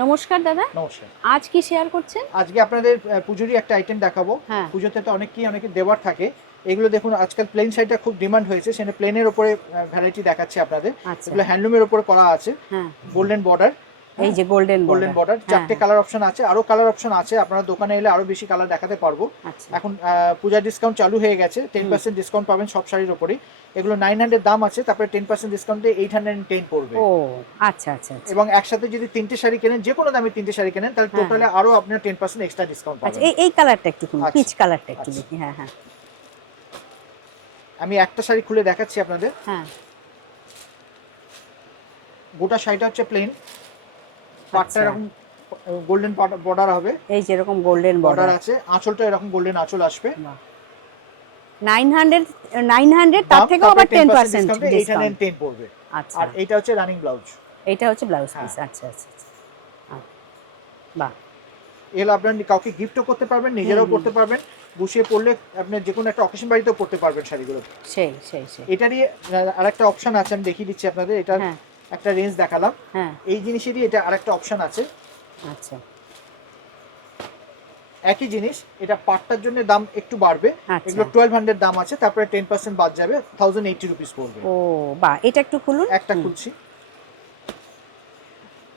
নমস্কার দাদা। নমস্কার। আজ কি শেয়ার করছেন? আজকে আপনাদের পুজোরই একটা আইটেম দেখাবো। হ্যাঁ। পুজোতে তো অনেকে দেওয়ার থাকে। এগুলো দেখুন আজকাল প্লেন শাড়িটা খুব ডিমান্ড হয়েছে, সেটা প্লেনের ওপরে ভ্যারাইটি দেখাচ্ছি আপনাদের। আচ্ছা। এগুলো হ্যান্ডলুমের ওপরে করা আছে, হ্যাঁ। Golden border. এই যে গোল্ডেন গোল্ডেন বর্ডার, হ্যাঁ চারটে হ্যাঁ। কালার অপশন আছে, আরো কালার অপশন আছে। আপনারা দোকানে এলে আরো বেশি কালার দেখাতে পারবো। আচ্ছা। এখন পূজার ডিসকাউন্ট চালু হয়ে গেছে, 10% ডিসকাউন্ট পাবেন সব শাড়ির ওপরেই। এগুলো 900 দাম আছে, তারপরে 10% ডিসকাউন্টে 810 পড়বে। ও আচ্ছা আচ্ছা আচ্ছা। এবং একসাথে যদি তিনটে শাড়ি কেনেন, যে কোনো দামে তিনটে শাড়ি কেনেন, তাহলে হ্যাঁ, টোটালে আরো আপনার 10% এক্সট্রা ডিসকাউন্ট আচ্ছা পাবেন। এই কালারটা একটু খুলুন, আচ্ছা, পিচ কালারটা একটু আচ্ছা। দেখি। হ্যাঁ হ্যাঁ আমি একটা শাড়ি খুলে দেখাচ্ছি আপনাদের। হ্যাঁ। গোটা শাড়িটা হচ্ছে প্লেন, পাটটা আচ্ছা। এরকম গোল্ডেন বর্ডার হবে, এই যেরকম গোল্ডেন বর্ডার বর্ডার আছে। আঁচলটা এরকম গোল্ডেন আঁচল আসবে। 900 900 তার দাম থেকেও আবার 10% ডিসকাউন্টে ডিসকাউন্ট। 810 পড়বে। আচ্ছা। আর এইটা হচ্ছে রানিং ব্লাউজ। এটা হচ্ছে ব্লাউজ হ্যাঁ। পিস। আচ্ছা আচ্ছা আচ্ছা। বাহ। এগুলো আপনার কাউকে গিফটও করতে পারবেন, নিজেরাও পরতে পারবেন। গুছিয়ে পরলে আপনি যে কোনো একটা অকেশন বাড়িতেও পরতে পারবেন শাড়িগুলো। সেই সেই সেই। এটারই আরেকটা অপশন আছে, আমি দেখিয়ে দিচ্ছি আপনাদের। এটার হ্যাঁ একটা রেঞ্জ দেখালাম। হ্যাঁ। এই জিনিসেরই এটা আরেকটা অপশন আছে, আচ্ছা একই জিনিস। এটা পাটটার জন্য দাম একটু বাড়বে। আচ্ছা। এগুলো 1200 দাম আছে, তারপরে 10% বাদ যাবে, 1080 রুপিস পড়বে। ও বাহ, এটা একটু খুলুন। একটা খুলছি।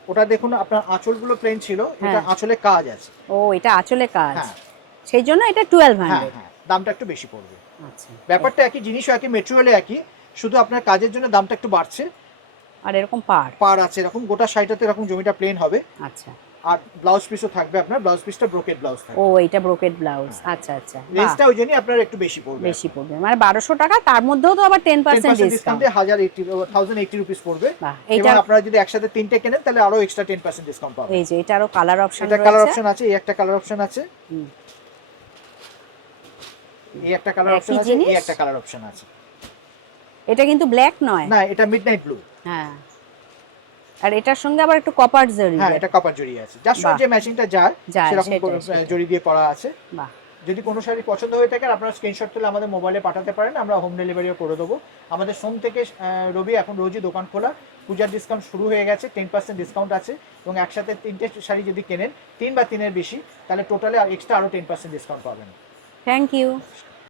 ওটা দেখুন, আপনার আঁচলগুলো প্লেন ছিল, এটা হ্যাঁ। আঁচলে কাজ আছে। ও এটা আঁচলে কাজ। হ্যাঁ সেই জন্য এটা হ্যাঁ 1200। হ্যাঁ, দামটা একটু বেশি পড়বে। আচ্ছা। ব্যাপারটা একই, জিনিসও একই, মেটেরিয়ালও একই, শুধু আপনার কাজের জন্য দামটা একটু বাড়ছে। আর এরকম পার। পার আছে এরকম, গোটা শাড়িটাতে এরকম জমিটা প্লেন হবে। আচ্ছা। আর ব্লাউজ পিসও থাকবে, আপনার ব্লাউজ পিসটা ব্রোকেড ব্লাউজ থাকবে। ও এটা ব্রোকেড ব্লাউজ। আচ্ছা আচ্ছা। রেঞ্জটা ওই জন্যই আপনার একটু বেশি পড়বে। বেশি পড়বে মানে 1200 টাকা, তার মধ্যেও তো আবার 10% 10% ডিসকাউন্ট। ডিসকাউন্টে 1080 রুপিস পড়বে। বাহ, এবং এইটা আপনারা যদি একসাথে তিনটে কেনেন, তাহলে আরো এক্সট্রা 10% ডিসকাউন্ট পাবেন। এই যে এটা আরো কালার অপশন এটা রয়েছে। কালার অপশন আছে, এই একটা কালার অপশন আছে, হুম। এই একটা কালার একই অপশন আছে, জিনিস? এই একটা কালার অপশন আছে। এটা কিন্তু ব্ল্যাক নয়। না, এটা মিডনাইট ব্লু। হ্যাঁ। আর এটার সঙ্গে আবার একটু কপার জরি। হ্যাঁ, এটা কপার জড়ি আছে, যার সঙ্গে বাহ। যে ম্যাচিংটা যায় যায়, সেরকম সেটাই, সেটাই। জড়ি দিয়ে পরা আছে। বাহ। যদি কোনো শাড়ি পছন্দ হয়ে থাকে, আপনারা স্ক্রিনশট তুলে আমাদের মোবাইলে পাঠাতে পারেন, আমরা হোম ডেলিভারিও করে দেবো। আমাদের সোম থেকে রবি এখন রোজই দোকান খোলা। পূজার ডিসকাউন্ট শুরু হয়ে গেছে, 10% ডিসকাউন্ট আছে। এবং একসাথে তিনটে শাড়ি যদি কেনেন, 3 বা 3-এর বেশি, তাহলে টোটালে এক্সট্রা আরও 10% ডিসকাউন্ট পাবেন। Thank you.